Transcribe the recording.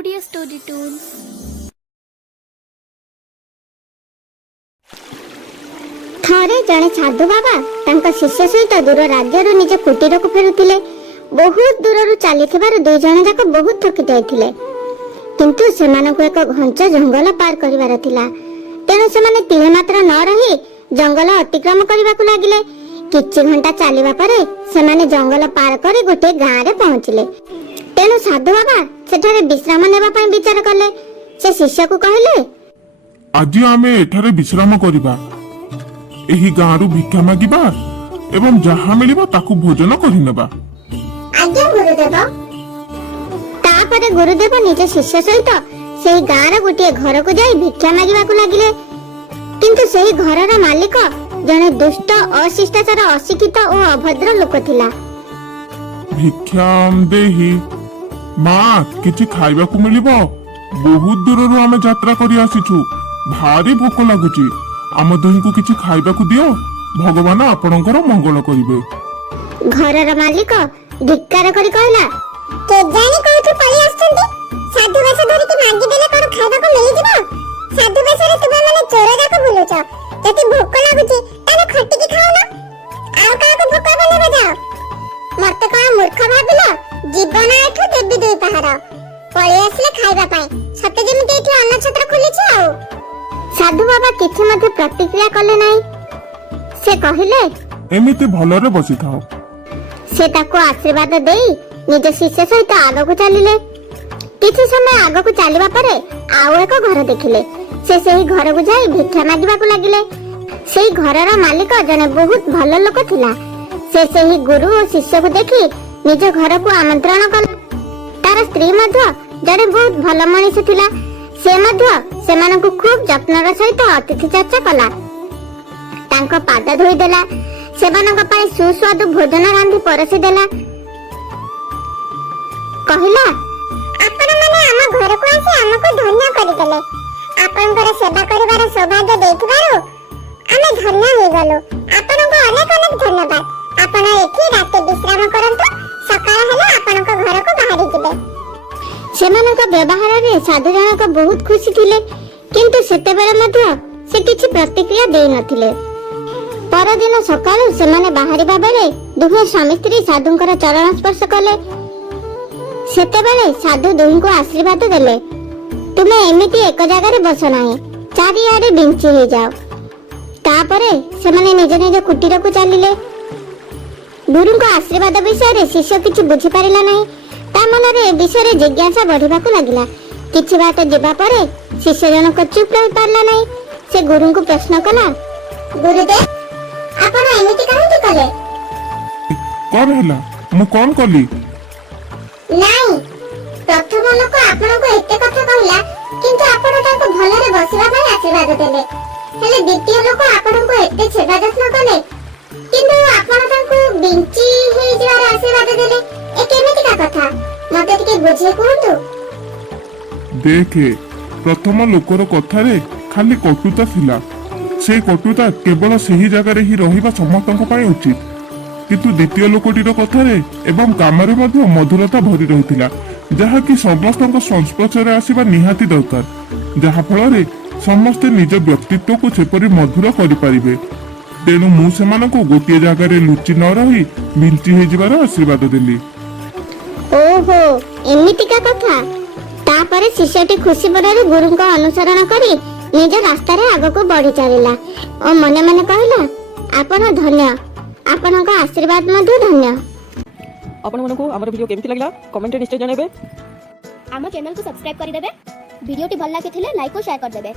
Odia story twin. थरे जड़े साधु बाबा तांका शिष्य सहित दूर राज्य निज कुटीर को फेरुथिले। बहुत दूर चली दुई जन जाक बहुत थकी जाइथिले, किंतु सेमानंकु एक घंच जंगल पार करिवार थिला। तेणु सेमाने तिले मात्र न रही जंगल अतिक्रम करबाकू लागिले। किछि घंटा चलिबा परे सेमाने जंगल पार करी गोटे गाँ रे पहुँचिले। तेणु साधु बाबा सेठारे विश्राम नेबा पई विचार कले। से शिष्य को कहले, आज आमे एठारे विश्राम करिबा, एही गाँरु भिक्षा मागिबा एवं जहा मिलिबा ताकू भोजन करिनेबा। आज्ञा गुरुदेव। तापरे गुरुदेव निज शिष्य सहित सेही गाँर गोटे घर को जाई भिक्षा मागिबाकू लागिले। किंतु सेही घरर मालिक जने दुष्ट, अशिष्टाचार, अशिक्षित और अभद्र लोक थिला। भिक्षाम देहि मां, किछि खाइबाकू मिलिबो? बहुत दूररु आमे यात्रा करि आसीछु, भारी भोक लागुची। आम दुहिंकु किछि खाइबाकू दियो, भगवान आपणकर मंगल करिबे। घरर मालिक धिक्कार करि कहला, केजानी कोठु पळि आछंती? साधु बेश धरिके मागि देले कोन खाइबाकू मिलि जिवो? साधु बेशरे तुमे माने चोर जाक बुलुछ। जति भोक लागुची ताने खटिकी खाओ ना, आउ काको भोक बनेबा जाओ। मते कोन मूर्ख भाबिलो? जीवन एठु देबी दुई पहाड़ पळि आसले खाइबा पई, सते जेमिति एठु अन्न छत्र खुलिछि। आउ साधु बाबा किछि मध्ये प्रतिक्रिया कले नाही। से कहिले, एमिति भलरे बसी थाओ। से ताको आशीर्वाद देई निज शिष्य सहित आगकू चलिले। किछि समय आगकू चलिबा परे आउ एक घर देखिले। से सेही घर को जाई भिक्षा मागिबाकू लागिले। सेही घरर मालिक जने बहुत भल लोक थिला। से सेही गुरु और शिष्य को देखि निज घर को आमंत्रण कला। तार स्त्री मध्य जने बहुत भल मनीष थिला। से मध्य सेमानकु खूब जत्नर सहित अतिथि चर्चा कला। तांको पाद धोई देला, सेमानक पई सुस्वादु भोजन रांधि परसी देला। कहिला, आपण माने हम घर को आसी हमको धन्य करि देले। आपनकर सेवा करिवार सौभाग्य देथिबारु आमे धन्य होई गलो। आपनको अनेक अनेक धन्यवाद। आपण एठी राते विश्राम करंतु, सकाळ हेले आपनको घर को बाहरी जिबे। सेमानक व्यवहार रे साधु जनक बहुत खुशी थिले, किंतु सेते बेले मध्य से किछि प्रतिक्रिया देई नथिले। परदिन सकाळु सेमाने बाहरिबा बेले दुहे स्वामी स्त्री साधुंकर चरण स्पर्श कले। सेते बेले साधु दुहिंको आशीर्वाद देले, तुमे एमिति एक जगह रे बस नाही, चारिआडे बिंची हे जाओ। तापरे सेमाने निज निज कुटीर को चलिले। गुरुंको आशीर्वाद विषय रे शिष्य किछि बुझी पारिला नाही। ता मन रे विषय रे जिज्ञासा बढ़िबाकू लागिला। किछि बाट जेबा परे शिष्य जनक चुप रहि पारला नाही। से गुरुंको प्रश्न कला, गुरुदेव आपण एमिति काहे कले? कोन हैला? मु कोन कली? नाही, प्रथम लोक आपनको एते कथा कहला, किंतु आपण ताको भलरे बसिबा पई आशीर्वाद देले। हेले द्वितीय लोक आपनको एते सेवा जत्न कले, किंतु आपण ताको बिंची हे जिवार आशीर्वाद देले। ए केमिति का कथा? मते टिके बुझे कहंतु। देखे, प्रथम लोकर कथारे खाली कटुता थिला। से कटुता केवल सही जगह रे ही रहिबा समस्तक पई उचित, किंतु द्वितीय लोकटीर कथारे एवं कामरे मध्ये मधुरता भरी रहितिला, जहा कि समस्तक संस्पर्शरे आसीबा निहाती दरकार, जहा फଳରେ समस्त निज व्यक्तित्व को सेपरि मधुर करि परिबे। तेणु मु सेमानको गोटिए जगह रे लुचि न रही बिंची हे जिबार आशीर्वाद देली। ओहो, एमिति का कथा। तापरे शिष्यटी खुशी मनरे गुरुंको अनुसरण करी निज रास्ता रे आगको बढ़ी चलिला और मने मने कहला, आपण धन्य, आपनका आशीर्वाद मध्ये धन्य। आपण मनकु हमर वीडियो केमिति लागला कमेंट रे निश्चय जणाबे। आम चैनल को सब्सक्राइब कर देबे। वीडियो टी भल लागे थिले लाइक और शेयर कर देबे।